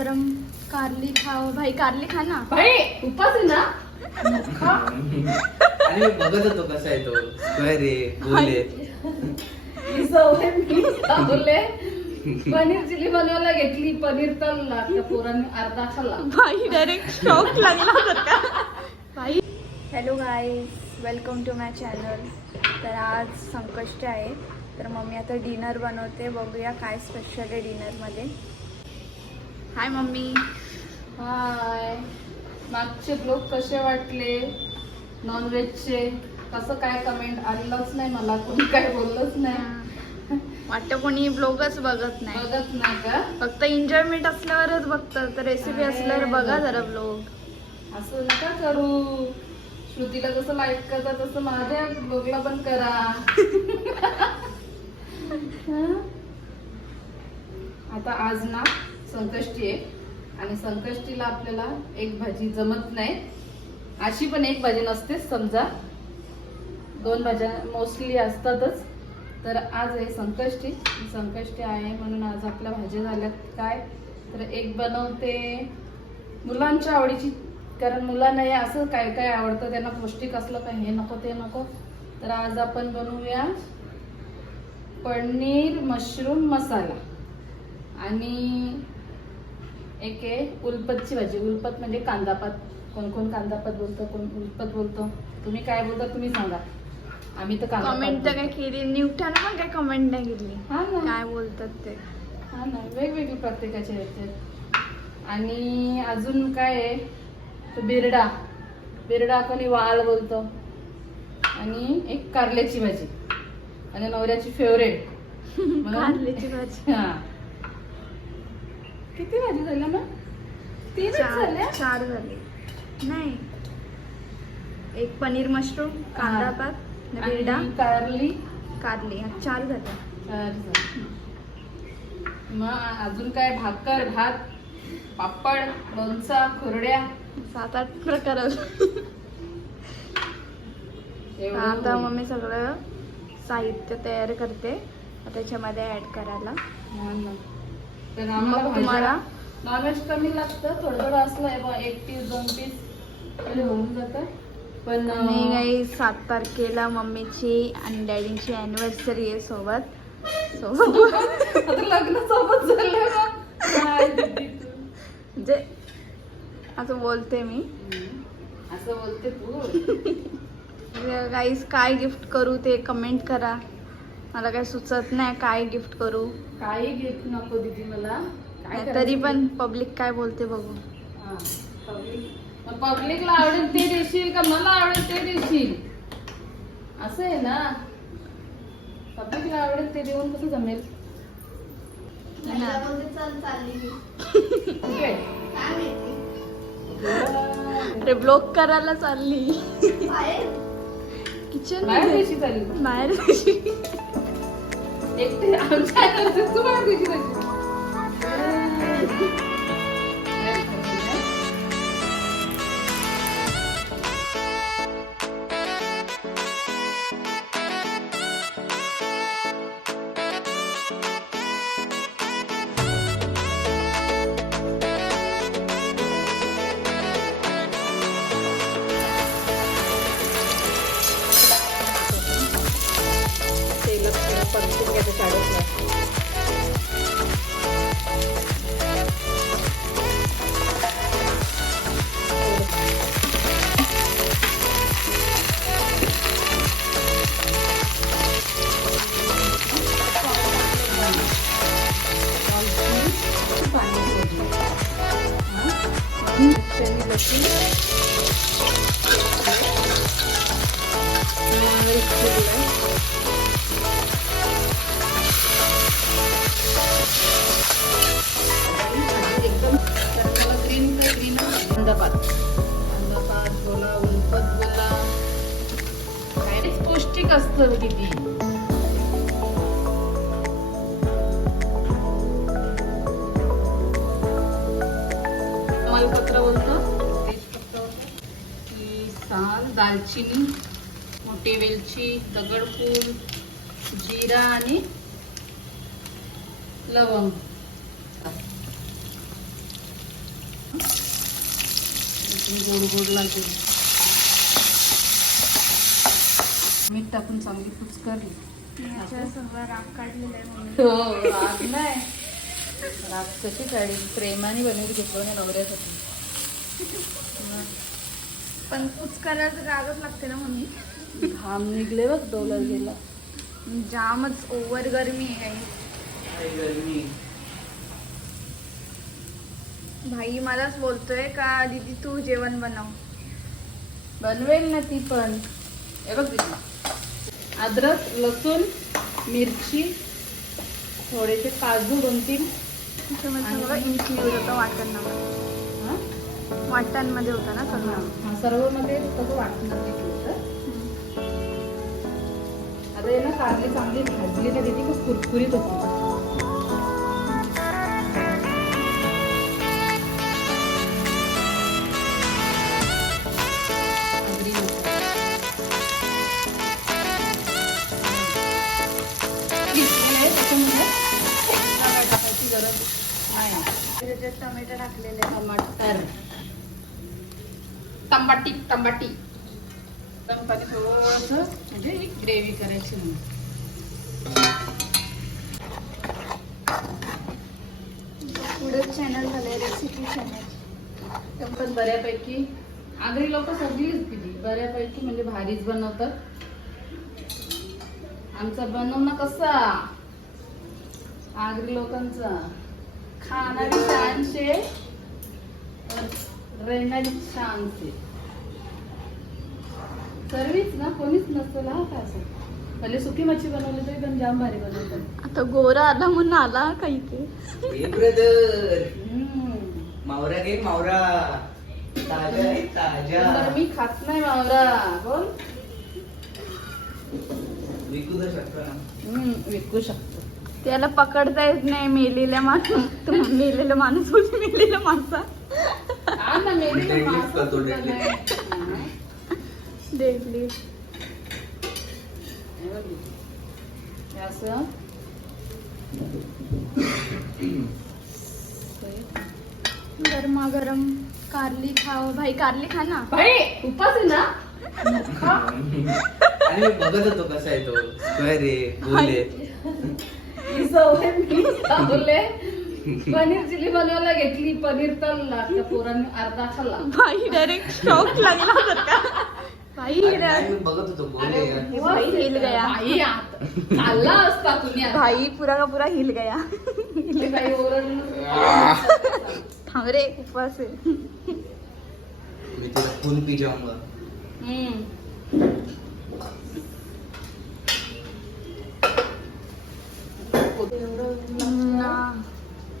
गरम कारली खाओ भाई, कारली खा ना भाई. उपास आहे ना. आणि मी बघत होतो कसा आहे तो काय रे बोले मी चावले. पनीर चिली बनवायला घेतली, पनीर तळला, त्या पोरांनी अर्धा खाल्ला. भाई डायरेक्ट शॉक लागला होता भाई. Hello guys, welcome to my channel. तर आज संकष्टी आहे, तर मम्मी आता डिनर बनवते. बघूया काय स्पेशल आहे डिनरमध्ये. हाय मम्मी. हाय. मागचे ब्लॉग कसे वाटले नॉनव्हेजचे? कसं काय कमेंट आलेलंच नाही मला, कोणी काय बोललंच नाही. वाटतं कोणी ब्लॉगच बघत नाही, बघत नाही का? फक्त एन्जॉयमेंट असल्यावरच बघतात. तर रेसिपी असल्यावर बघा जरा ब्लॉग. असं नका करू. श्रुतीला जसं लाईक करता तसं माझ्या ब्लॉगला पण करा. हं? आता आज ना संकष्टी आहे आणि संकष्टीला आपल्याला एक भाजी जमत नाही. अशी पण एक भाजी नसतेच, समजा 2 भाज्या मोस्टली असतातच. तर आज आहे संकष्टी. संकष्टी आहे म्हणून आज आपल्या भाज्या झाल्यात काय, तर एक बनवते मुलांच्या आवडीची, कारण मुलांना हे असं काय काय आवडतं, त्यांना पौष्टिक असलं का हे नको ते नको. तर आज आपण बनवूया पनीर मशरूम मसाला आणि एक आहे उलपतची भाजी. उलपत म्हणजे कांदापात. कोण कोण कांदापात बोलतं, कोण उलपत बोलतो. तुम्ही काय बोलता तुम्ही सांगा. आम्ही तर कमेंट तर काय केली, न्यूट्यानं पण काय कमेंट नाही केली. हा ना, काय बोलतात ते. हा ना, वेगवेगळे प्रत्येकाचे येते. आणि अजून काय आहे, तो बिरडा. बिरडा कोणी वाळ बोलतो. आणि एक कारल्याची भाजी आणि नवऱ्याची फेवरेट कारल्याची भाजी. हा. किती भाजी झाल्या ना? 3 झाल्या. 4 झाले नाही. एक पनीर मशरूम, कांदा पात, बिरडा, आणि कारली. कारली. 4 झाले. 4 झाल्या. मग अजून काय, भाकर, भात, पापड, लोणचा, कुरड्या, 7-8 प्रकार. एवढं आता होईल. मम्मी सगळं साहित्य तयार करते त्याच्यामध्ये ऍड करायला. हा ना. तर आम्हाला मग तुम्हाला नॉनव्हेज कमी लागतं. थोडं थोडं असलं 1 पीस 2 पीस तरी होऊन जातं. पण आणि काही 7 तारखेला मम्मीची आणि डॅडींची अॅनिव्हर्सरी आहे सोबत. आता लग्न सोबत झालं ना. काय दीदी तू? म्हणजे असं बोलते मी. असं बोलते तू. गाईस, काय गिफ्ट करू ते कमेंट करा. मला काही सुचत नाही काय गिफ्ट करू. काही गिफ्ट नको दीदी मला. काय तरी करायचं? पण पब्लिक काय बोलते बघू. हा, पब्लिकला आवडेल ते देशील का मला आवडेल ते देशील? असं आहे ना. पब्लिकला आवडेल ते देऊन कसं जमेल? ठीक आहे. अरे ब्लॉक करायला चालली किचन बाहेर देशी चालेल. बाहेर. एकटे आमच्या घरचे तू बाहेर देशी चालेल. परतून घ्यायचं साडेच. कांदापात बोला, उलपत बोला, काय पौष्टिक असतं किती. तमालपत्र बोलतो, तेजपत्ता, साल, दालचिनी, मोठी वेलची, दगडफूल, जिरा आणि लवंग. चटणी गोड गोड लागेल. मीठ टाकून चांगली कुचकरली. सगळं राग काढलेला आहे मम्मी. हो, राग नाही. राग कशी काढी, प्रेमाने बनवून घेतलं ना नवऱ्यासाठी. पण कुच करायचं रागच लागते ना मम्मी. घाम निघले बघ डोलर गेला. जामच ओव्हर गरमी आहे. गरमी. भाई मलाच बोलतोय का दीदी तू जेवण बनव. बनवेल ना ती पण. हे बघ दीदी, अद्रक, लसूण, मिरची, थोडेसे काजू 2-3. सगळं इन्क्लूड होतं वाटणामध्ये. वाटणामध्ये होतं ना सगळं. हा, सर्व मध्ये तसं वाटणार घेतलं. आता हे ना कारली चांगली भाजली ना तिथे खूप कुरकुरीत होती. त्याच्यात टोमॅटो टाकलेले. टमाटर, टमाटी टमाटी टमाटी थोडंसं म्हणजे ग्रेव्ही करायची म्हणून. पुढे चॅनल झालंय रेसिपी चॅनल. पण बऱ्यापैकी आगरी लोक सगळीच दिली बऱ्यापैकी म्हणजे भारीच बनवतात. आमचा बनवणं कसा आगरी लोकांचा खाणारी छानशे रेणारी छानशे सर्वीच ना कोणीच नसतं हा काय असं. पहिले सुकी मच्छी बनवली तरी पण जाम भारी बनवतात. आता गोरा आला म्हणून आला काही ते. ब्रदर मावरा घे मावरा. ताजा आहे ताजा. तर मी खात नाही मावरा. बोल विकू तर शकतो ना. विकू शकतो. त्याला पकडता येत नाही. मेलेल्या माणूस मेलेलं माणूस मेलेलं माणसा हा ना मेलेलं Deadlift मांस करतो, सुद्धा deadlift. नाही. डेडली. हे बघ इथे. हे असं गरमा गरम कारली खाओ. भाई कारली खा ना. भाई उपास आहे ना. आणि मी बघत होतो कसा आहे तो. स्क्वेअर आहे, गोल आहे. ही सवय मी लावले. पनीर चिली बनवायला घेतली. पनीर तळला त्या पोरांनी अर्धा खाल्ला. भाई डायरेक्ट शॉक लागला होता. भाई आणि मी बघत होतो गोल आहे यार. भाई हिल गया. भाई आत खाल्ला असता तुम्ही आता. भाई पूरा का पूरा हिल गया. हे बाई ओरडलं. थांब रे उपवास आहे. मी तुला खून पी जाऊंगा.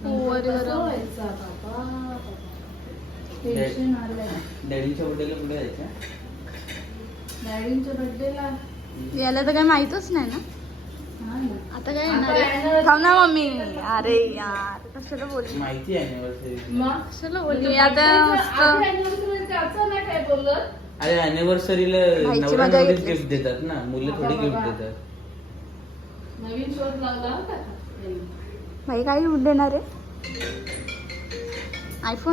ओव्हर गरम. टेन्शन आलंय. डॅडीच्या बर्थडेला कुठे जायचं? डॅडींच्या बर्थडेला याला तर काही माहितच नाही ना. आता काय येणार आहे? आता थांब ना मम्मी. अरे यार कशाला बोलली. माहिती आहे anniversary. मग कशाला बोलली आता. मस्त असं नाही काय बोललं. अरे अॅनिव्हर्सरीला भाईची नवरा मजा नवरीच घेतली. गिफ्ट देतात ना. मुलं थोडी बाबा, गिफ्ट बाबा. देतात. नवीन शोध लावला होता. भाई काय गिफ्ट देणार आहे? आयफोन.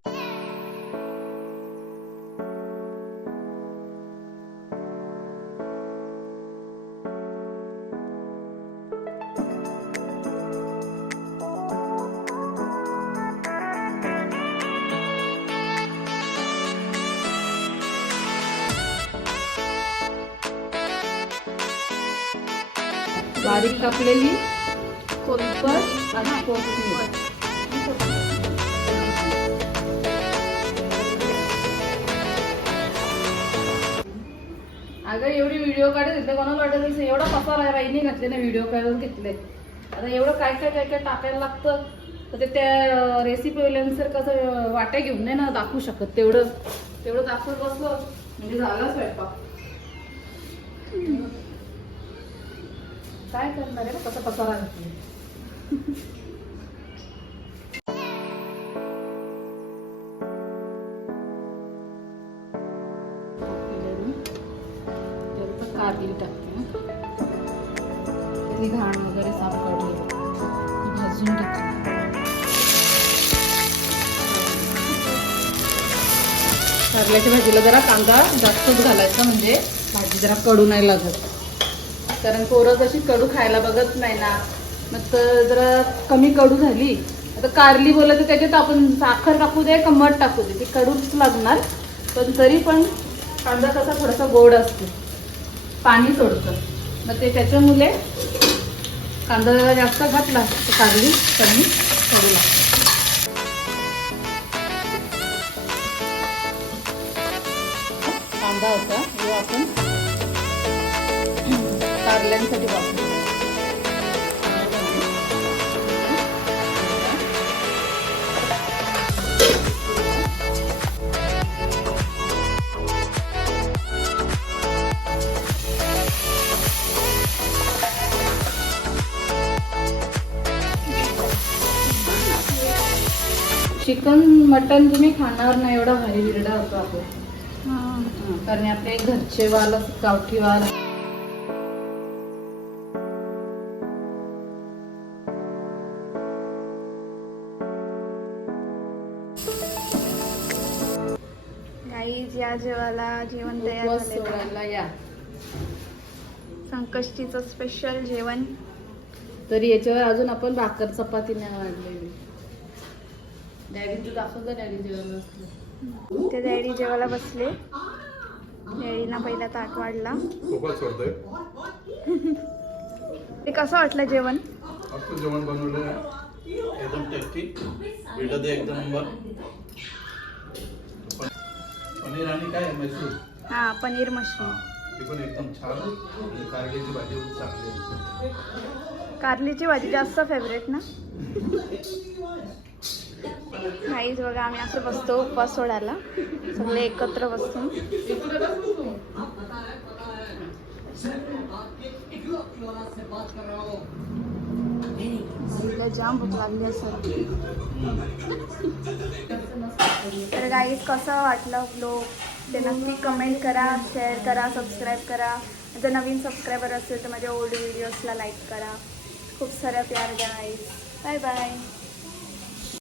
बारीक कापलेली कोलपत आणि कोथिंबीर. अगं एवढी व्हिडिओ काढत घेतले. कोणाला वाटत असेल एवढा पसारा राईने घातले ना व्हिडिओ काढून घेतले. आता एवढं काय काय काय काय टाकायला लागतं तर ते त्या रेसिपीवाल्यांसर कसं वाट्या घेऊन नाही ना दाखवू शकत. तेवढं तेवढं दाखवत बसलं म्हणजे झाला स्वयंपाक. काय करणार आहे ना कसा पसारा घातले. कारली टाकते त्यातली घाण वगैरे साफ काढली. भाजून घेतली. कारल्याच्या भाजीला जरा कांदा जास्तच घालायचा म्हणजे भाजी जरा कडू नाही लागत. कारण पोरं कशी कडू खायला बघत नाही ना, मग तर जरा कमी कडू झाली. आता कारली बोललं तर त्याच्यात आपण साखर टाकू दे का मध टाकू दे, ती कडूच लागणार. पण तरी पण कांदा कसा थोडासा गोड असतो, पाणी सोडतं. मग ते त्याच्यामुळे कांदा जरा जास्त घातला तर कारली कमी कडू लागते. कांदा होता जो आपण कारल्यांसाठी वापरू. चिकन मटन तुम्ही खाणार नाही एवढा भारी विरडा होतो आपण. कारण आपले घरचे वाल गावठी वाल. गाईज या जेवण तयार उपवास झाले. सोडायला या. संकष्टीचं स्पेशल जेवण. तरी याच्यावर अजून आपण भाकर चपाती नाही वाढलेली. डॅडीचं दाखवतं, डॅडी जेवण असलं. ते डॅडी जेवायला बसले. डॅडीना पहिला ताट वाढला. खूपच करतोय. ते कसं वाटलं जेवण? मस्त जेवण बनवलं आहे, एकदम टेस्टी. भेटत एकदम नंबर. पनीर आणि काय मशरूम. हा, पनीर मशरूम. ती पण एकदम छान. आणि कारल्याची भाजी पण चांगली आहे. कारलीची भाजी जास्त फेवरेट ना. नाहीच बघा, आम्ही असं बसतो उपवास सोडायला सगळे एकत्र बसून. जाम भूक लागली असेल. तर गाईज कसं वाटलं व्लॉग ते नक्की कमेंट करा, शेअर करा, सबस्क्राईब करा. जर नवीन सबस्क्रायबर असेल तर माझ्या ओल्ड व्हिडिओजला लाईक करा. खूप साऱ्या प्यार द्या गाईज. Bye bye.